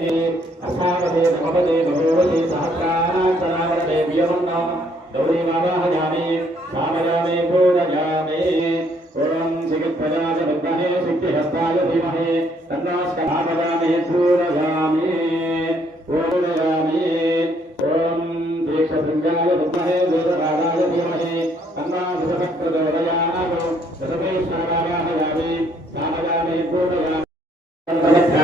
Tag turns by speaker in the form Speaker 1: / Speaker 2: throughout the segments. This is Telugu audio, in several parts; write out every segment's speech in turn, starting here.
Speaker 1: अस्मावते नमपते भगवते सहस्राणान्तरावते वियमन्ना गौरी मावाहयामि सामयामे पूरयामे ॐ श्रीकृत्प्रजाय विद्महे सिद्धिहस्ताय धीमहे तन्नाष्टभामयामे पूरयामि पूरयामि ॐ दीक्षसृङ्गाय विद्महे वेदपादाय धीमहे तन्नाशसक्रदोदयाः दशभेश्वरायामयामि सामयामे पूरयामि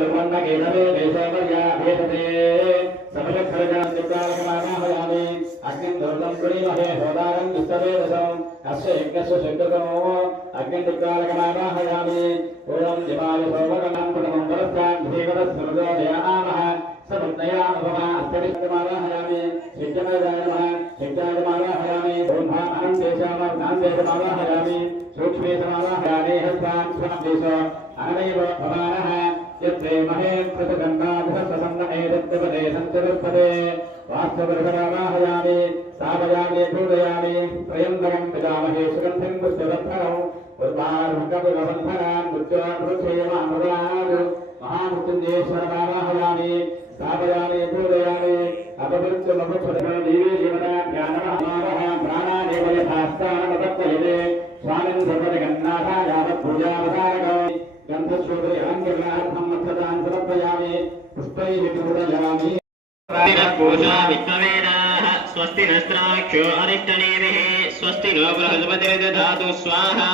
Speaker 1: कुर्वन्न केशवे देशवर्या भेषते समशक्षरजनं दिव्यालकमानाहयामि अग्निं दुर्लं कुणीमहे होदारं विस्तवेदसम् अस्य यज्ञस्य शुद्धतमो अग्निं दिव्यालकमानाहयामि ओलं दिवाय सौवकमं पुनमं वरस्याग्निदेवतस्मृतोदयामः समर्पयामभवास्तरिमालाहयामि शिक्षमयदानमः शिक्षायमालाहयामि ब्रह्मानं देशामर्णां देशमालाहयामि सूक्ष्मेशमालाहयामि हस्तां स्वां देश अनमेव भवानः यत्रे महे प्रतिगन्नाभिसन्न एतत्पदे सञ्चरुत्पदे वास्तवृषरावाहयामि स्थापयामि पूजयामि त्रयम्बकं पितामहे सुगन्धिं पुष्पवर्धनौ उर्वारुकविवबन्धनां मृत्योर्मृक्षेमामृदात् महामृत्युञ्जेश्वरमावाहयामि स्थापयामि पूजयामि अपमृत्युमपुष्पदे देवी जीवनाभ्या नमः प्राणादेव यथास्थानमपत्तयते स्वामिन् सर्वजगन्नाथा यावत् पूजावतारकौ गन्धशोभयाङ्गिर्णार्थं
Speaker 2: पूजा विश्ववेदाः स्वस्ति नस्त्राक्षो अरिष्टनेमिः स्वस्ति नो बृहस्पतिर्दधातु स्वाहा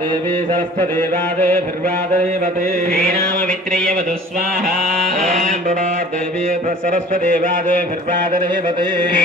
Speaker 1: देवी सरस्वदेवादेभिर्वादेवते
Speaker 2: हे नाम वित्रेयवधु स्वाहा
Speaker 1: देवी सरस्वदेवादेभिर्वादेवते
Speaker 2: हे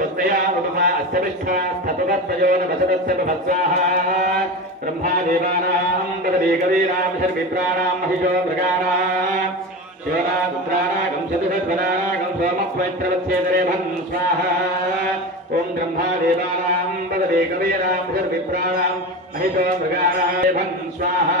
Speaker 1: वस्तया उपमा
Speaker 2: अस्तविष्ठा स्थतुवस्तयो न वसतस्तपस्वाहा ब्रह्मा देवानाम् बलदेकवीराम्
Speaker 1: शर्विप्राणाम् महिषो मृगाणाम्
Speaker 2: शिवनागुत्राणागम् सतिसत्वनानागम् सोमपवित्रवत्सेतरेभन् स्वाहा
Speaker 1: ॐ ब्रह्मा देवानाम् बलदेकवीराम् शर्विप्राणाम् महिषो
Speaker 2: मृगाणाम् स्वाहा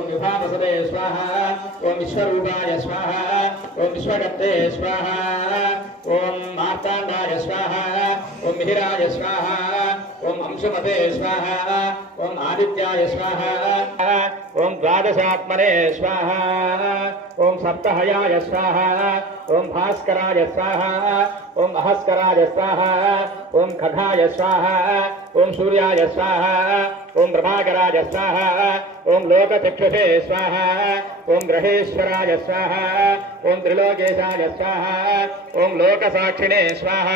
Speaker 1: ఓం విభావసతే స్వాహ ఓం విశ్వరూపాయ స్వాహ ఓం విశ్వకర్తే స్వాహ ఓం మార్తాండాయ స్వాహ ఓం మిహిరాయ స్వాహ ఓం అంశుమతే స్వాహ ఓం ఆదిత్యాయ స్వాహ ఓం ద్వాదశాత్మనే స్వాహ. ఓం సప్తహయాయ స్వాహ ఓం భాస్కరాయ స్వాహ ఓం అహస్కరాయ స్వాహ ఓం ఖగాయ స్వాహ ఓం సూర్యాయ స్వాహ ఓం ప్రభాకరాయ స్వాహ ఓం లోకచక్షుషే స్వాహ ఓం గ్రహేశ్వరాయ స్వాహ ఓం త్రిలోకేశాయ స్వాహ ఓం లోకసాక్షిణే స్వాహ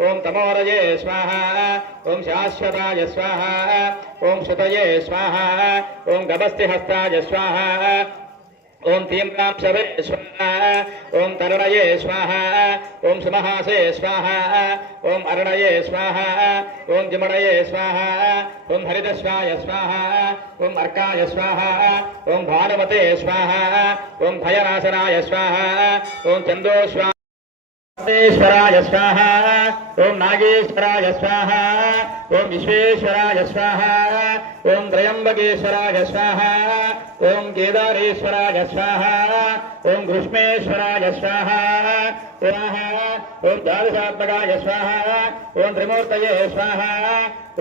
Speaker 1: ఓం తమోరయే స్వాహ ఓం శాశ్వతాయ స్వాహ ఓం శుతయే స్వాహ ఓం గభస్తిహస్తాయ స్వాహ ఓం తీమ్రాంశవే స్వాహ ఓం తరుణయే స్వాహ ఓం సుమహాసే స్వాహ ఓం అరుణయే స్వాహ ఓం జిమడయే స్వాహ ఓం హరితస్వాయ స్వాహ ఓం అర్కాయ స్వాహ ఓం భానుమతే స్వాహ ఓం భయనాశనాయ స్వాహ ఓం చందో స్వాహ नागेश्वराय स्वाहा, ओम नागेश्वराय स्वाहा, ओम विश्वेश्वराय स्वाहा, ओम त्रयंबकेश्वराय स्वाहा, ओम केदारेश्वराय स्वाहा, ओम घृष्मेश्वराय स्वाहा ओम द्वादशात्मकाय स्वाहा, ओम त्रिमूर्तये स्वाहा,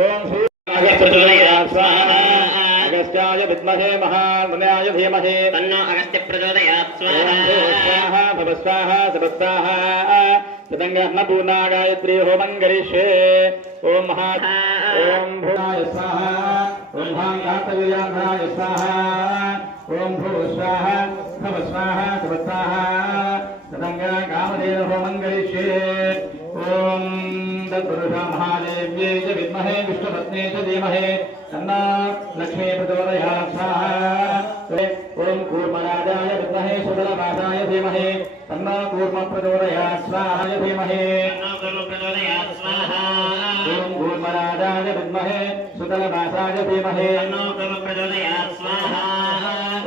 Speaker 1: ओम सूर्य स्वाहा। अगस्त्याय विद्महे महामुन्याय धीमहि।
Speaker 2: तन्नो अगस्त्य प्रचोदयात् स्वाहा।
Speaker 1: भव स्वाहा सपस्वाहा सदङ्गन्नपूर्णा गायत्री होमं करिष्ये ॐ महा ॐ भूनाय स्वाहा। ॐ भाङ्गातवीर्याधाय स्वाहा। ॐ भू स्वाहा भव स्वाहा सपस्वाहा सदङ्ग कामधेन होमं करिष्ये ॐ तत्पुरुषा महादेव्यै च विद्महे विष्णुपत्नी च धीमहि तन्नो लक्ष्मी प्रचोदयात् स्वाहा ॐ कूर्मराजाय विद्महे सुबलवासाय धीमहि तन्नो कूर्म प्रचोदयात् स्वाहाय धीमहि ॐ विद्महे सुतलवासाय धीमहि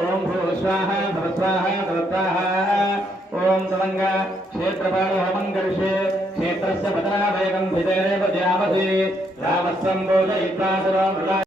Speaker 1: ॐ भू स्वाहा भवस्वाहा भवत्वाहा ॐ तमङ्ग क्षेत्रपालहोमं करिष्ये క్షేత్రస్య పతనాభయకం భితరేవ జ్యామసి రామస్సంబోధ ఇత్రాసురామృత